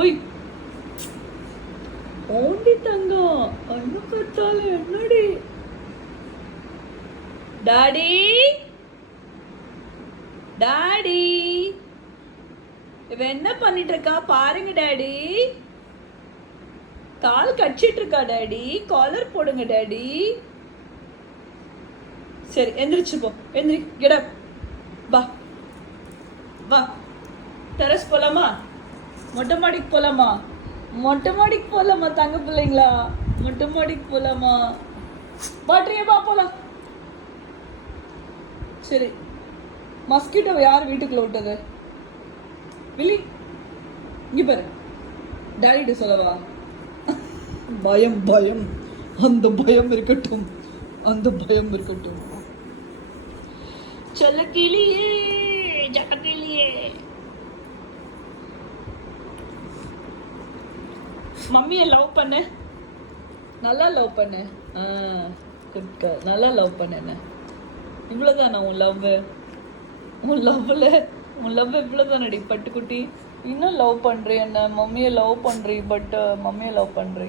ஓய் ஓண்டி தங்கம் அண்ணு பார்த்தாலும் என்னடி டாடி டாடி இவ என்ன பண்ணிட்டு இருக்கா பாருங்க டாடி. கால் கடிச்சிட்டு இருக்கா டாடி. காலர் போடுங்க டாடி. சரி எந்திரிச்சு போ. எந்திரி கெட் அப். வா வா டெரஸ் போலாமா? மொட்டை மாடிக்கு போலாமா? மொட்டை மாடிக்கு போலாமா தங்க பிள்ளைங்களா? மொட்டை மாடிக்கு போலாமா? பாட்ரியே வா போலாம். சரி மஸ்கிட்டோ யார் வீட்டுக்குள்ள விட்டது? வில்லி இங்க பாரு. டாடிட்ட சொல்லவா? பயம் பயம் அந்த பயம் இருக்கட்டும், அந்த பயம் இருக்கட்டும். சொல்ல கிளியே ஜக்கத்திலியே மம்மியை லவ் பண்ணு. நல்லா லவ் பண்ணு. நல்லா லவ் பண்ணு. இவ்வளோதானா உன் லவ்? உன் லவ் இவ்வளோதானடி பட்டுக்குட்டி? இன்னும் லவ் பண்ணுறேன் என்ன? மம்மியை லவ் பண்ணுறீ, பட் மம்மியை லவ் பண்ணுறீ.